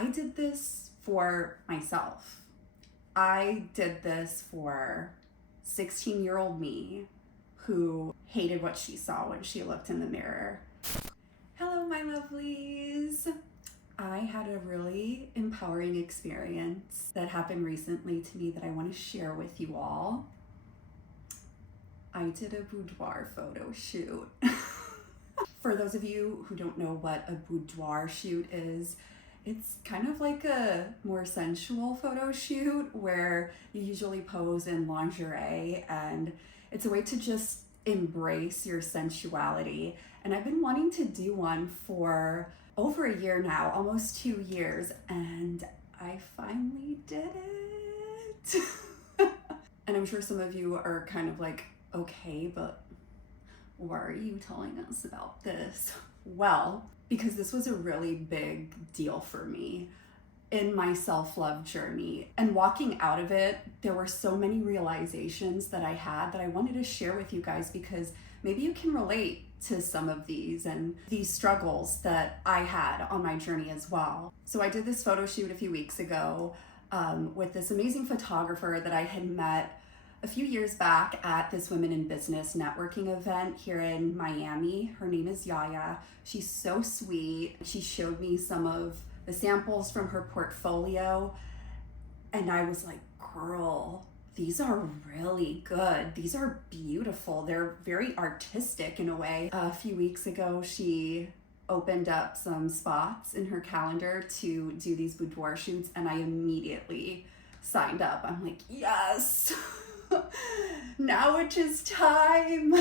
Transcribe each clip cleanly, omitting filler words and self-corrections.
I did this for myself. I did this for 16-year-old me who hated what she saw when she looked in the mirror. Hello, my lovelies. I had a really empowering experience that happened recently to me that I want to share with you all. I did a boudoir photo shoot. For those of you who don't know what a boudoir shoot is, it's kind of like a more sensual photo shoot where you usually pose in lingerie, and it's a way to just embrace your sensuality. And I've been wanting to do one for over a year now, almost 2 years, and I finally did it. And I'm sure some of you are kind of like, okay, but why are you telling us about this? Well, because this was a really big deal for me in my self-love journey. And walking out of it, there were so many realizations that I had that I wanted to share with you guys, because maybe you can relate to some of these and these struggles that I had on my journey as well. So I did this photo shoot a few weeks ago with this amazing photographer that I had met a few years back at this Women in Business networking event here in Miami. Her name is Yaya. She's so sweet. She showed me some of the samples from her portfolio, and I was like, girl, these are really good. These are beautiful. They're very artistic in a way. A few weeks ago, she opened up some spots in her calendar to do these boudoir shoots, and I immediately signed up. I'm like, yes. Now it is time.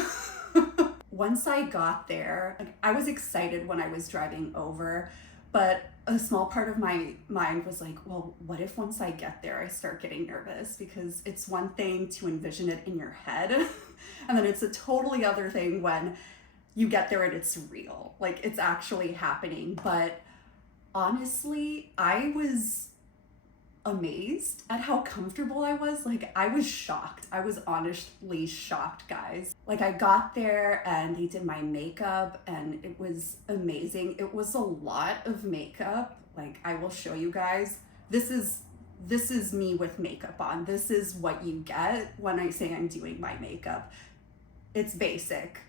Once I got there, I was excited when I was driving over, but a small part of my mind was like, well, what if once I get there, I start getting nervous? Because it's one thing to envision it in your head, and then it's a totally other thing when you get there and it's real, like it's actually happening. But honestly, I was amazed at how comfortable I was. Like, I was shocked. I was honestly shocked, guys. Like, I got there and they did my makeup and it was amazing. It was a lot of makeup. Like, I will show you guys. This is me with makeup on. This is what you get when I say I'm doing my makeup. It's basic.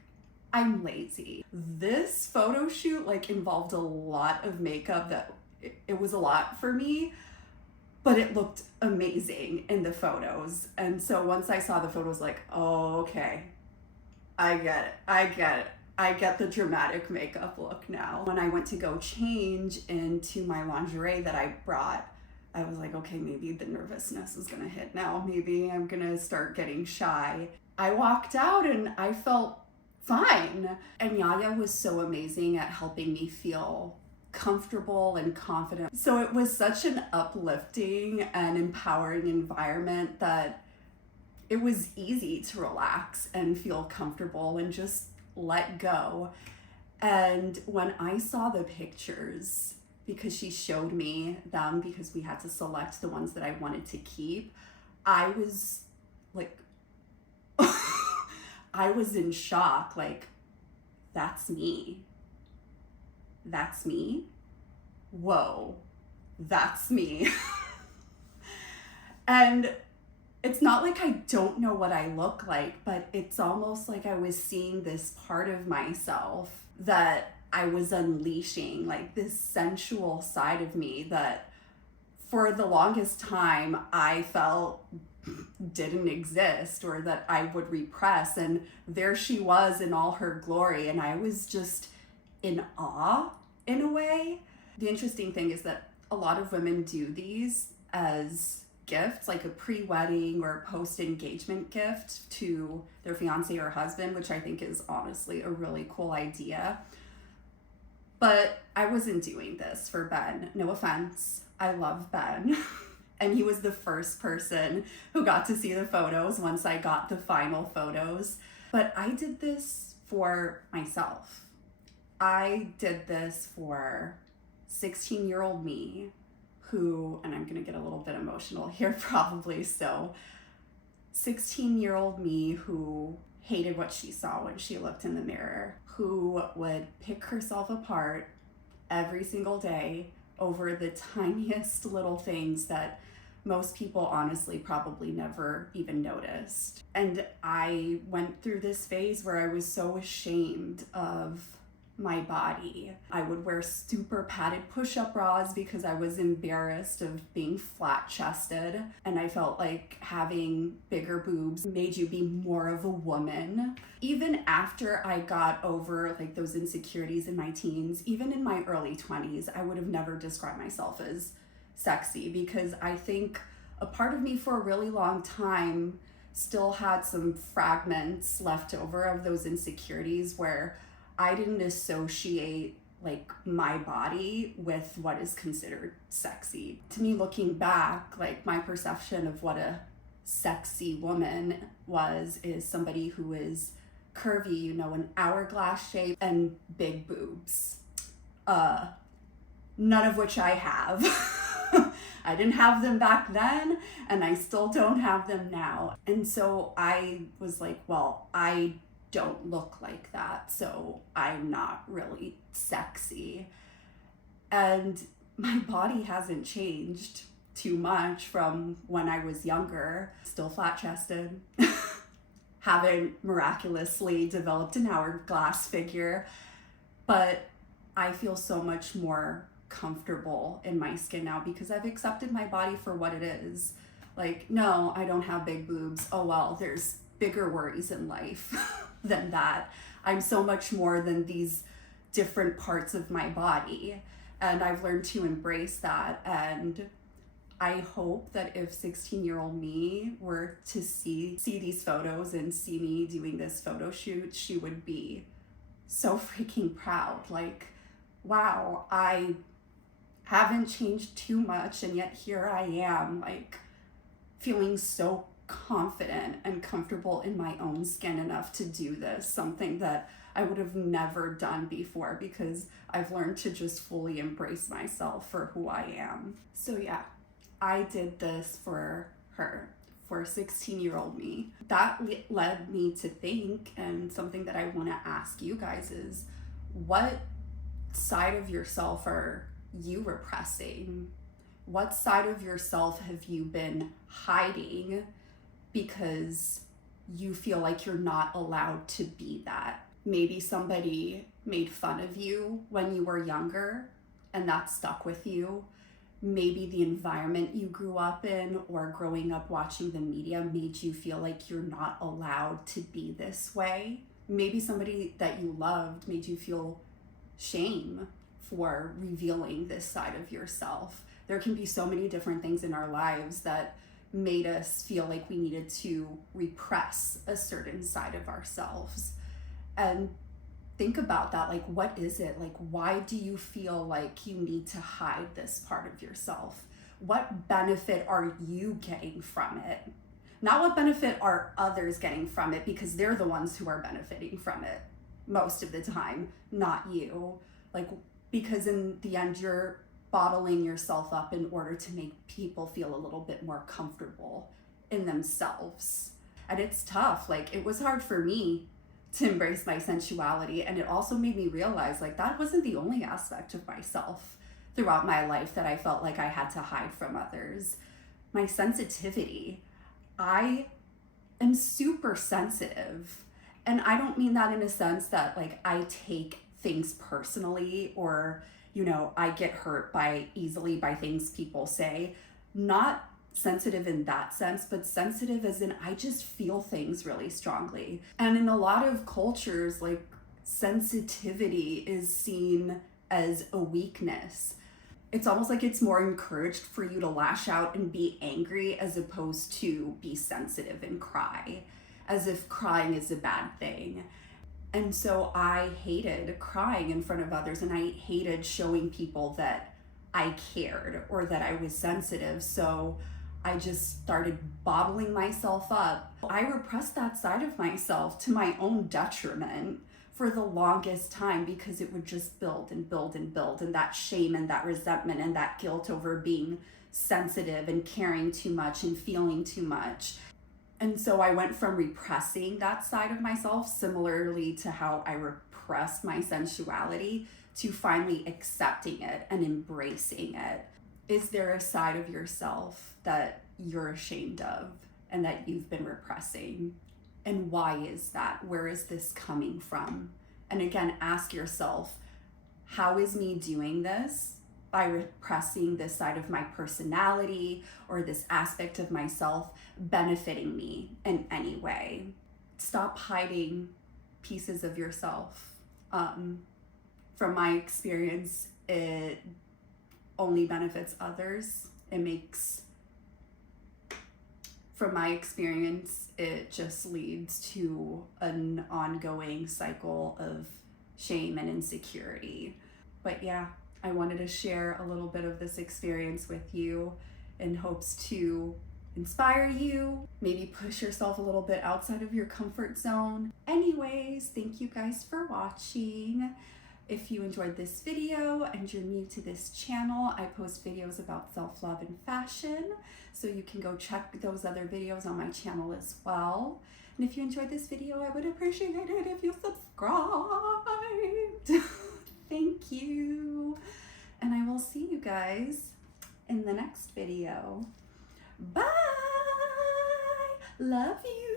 I'm lazy. This photo shoot like involved a lot of makeup that it was a lot for me. But it looked amazing in the photos. And so once I saw the photos, like, oh, okay, I get it. I get the dramatic makeup look now. When I went to go change into my lingerie that I brought, I was like, okay, maybe the nervousness is gonna hit now. Maybe I'm gonna start getting shy. I walked out and I felt fine. And Yaya was so amazing at helping me feel comfortable and confident. So it was such an uplifting and empowering environment that it was easy to relax and feel comfortable and just let go. And when I saw the pictures, because she showed me them because we had to select the ones that I wanted to keep, I was like, I was in shock. Like, that's me. That's me? Whoa, that's me. And it's not like I don't know what I look like, but it's almost like I was seeing this part of myself that I was unleashing, like this sensual side of me that for the longest time I felt didn't exist, or that I would repress. And there she was in all her glory, and I was just in awe in a way. The interesting thing is that a lot of women do these as gifts, like a pre-wedding or post-engagement gift to their fiance or husband, which I think is honestly a really cool idea. But I wasn't doing this for Ben. No offense, I love Ben. And he was the first person who got to see the photos once I got the final photos. But I did this for myself. I did this for 16-year-old me who, and I'm gonna get a little bit emotional here probably, so 16-year-old me who hated what she saw when she looked in the mirror, who would pick herself apart every single day over the tiniest little things that most people honestly probably never even noticed. And I went through this phase where I was so ashamed of my body. I would wear super padded push-up bras because I was embarrassed of being flat-chested, and I felt like having bigger boobs made you be more of a woman. Even after I got over like those insecurities in my teens, even in my early 20s, I would have never described myself as sexy, because I think a part of me for a really long time still had some fragments left over of those insecurities where I didn't associate like my body with what is considered sexy. To me, looking back, like my perception of what a sexy woman is somebody who is curvy, you know, an hourglass shape and big boobs. None of which I have. I didn't have them back then, and I still don't have them now. And so I was like, well, I don't look like that, so I'm not really sexy. And my body hasn't changed too much from when I was younger. Still flat-chested. Haven't miraculously developed an hourglass figure, but I feel so much more comfortable in my skin now because I've accepted my body for what it is. Like, no, I don't have big boobs. Oh well, there's bigger worries in life than that. I'm so much more than these different parts of my body, and I've learned to embrace that. And I hope that if 16-year-old me were to see these photos and see me doing this photo shoot, she would be so freaking proud. Like, wow, I haven't changed too much, and yet here I am, like, feeling so confident and comfortable in my own skin enough to do this, something that I would have never done before because I've learned to just fully embrace myself for who I am. So yeah, I did this for her, for 16-year-old me. That led me to think, and something that I want to ask you guys is, what side of yourself are you repressing? What side of yourself have you been hiding because you feel like you're not allowed to be that? Maybe somebody made fun of you when you were younger and that stuck with you. Maybe the environment you grew up in or growing up watching the media made you feel like you're not allowed to be this way. Maybe somebody that you loved made you feel shame for revealing this side of yourself. There can be so many different things in our lives that made us feel like we needed to repress a certain side of ourselves. And think about that. Like, what is it? Like, why do you feel like you need to hide this part of yourself? What benefit are you getting from it? Not what benefit are others getting from it, because they're the ones who are benefiting from it most of the time, not you. Like, because in the end, you're bottling yourself up in order to make people feel a little bit more comfortable in themselves. And it's tough. Like, it was hard for me to embrace my sensuality, and it also made me realize, like, that wasn't the only aspect of myself throughout my life that I felt like I had to hide from others. My sensitivity. I am super sensitive, and I don't mean that in a sense that, like, I take things personally or, you know, I get hurt easily by things people say. Not sensitive in that sense, but sensitive as in I just feel things really strongly. And in a lot of cultures, like, sensitivity is seen as a weakness. It's almost like it's more encouraged for you to lash out and be angry as opposed to be sensitive and cry, as if crying is a bad thing. And so I hated crying in front of others, and I hated showing people that I cared or that I was sensitive. So I just started bottling myself up. I repressed that side of myself to my own detriment for the longest time because it would just build and build and build. And that shame and that resentment and that guilt over being sensitive and caring too much and feeling too much. And so I went from repressing that side of myself, similarly to how I repressed my sensuality, to finally accepting it and embracing it? Is there a side of yourself that you're ashamed of and that you've been repressing? And why is that? Where is this coming from? And again, ask yourself, how is me doing this by repressing this side of my personality or this aspect of myself benefiting me in any way? Stop hiding pieces of yourself. From my experience, it only benefits others. From my experience, it just leads to an ongoing cycle of shame and insecurity. But yeah, I wanted to share a little bit of this experience with you in hopes to inspire you, maybe push yourself a little bit outside of your comfort zone. Anyways, thank you guys for watching. If you enjoyed this video and you're new to this channel, I post videos about self-love and fashion, so you can go check those other videos on my channel as well. And if you enjoyed this video, I would appreciate it if you subscribed. Thank you. And I will see you guys in the next video. Bye. Love you.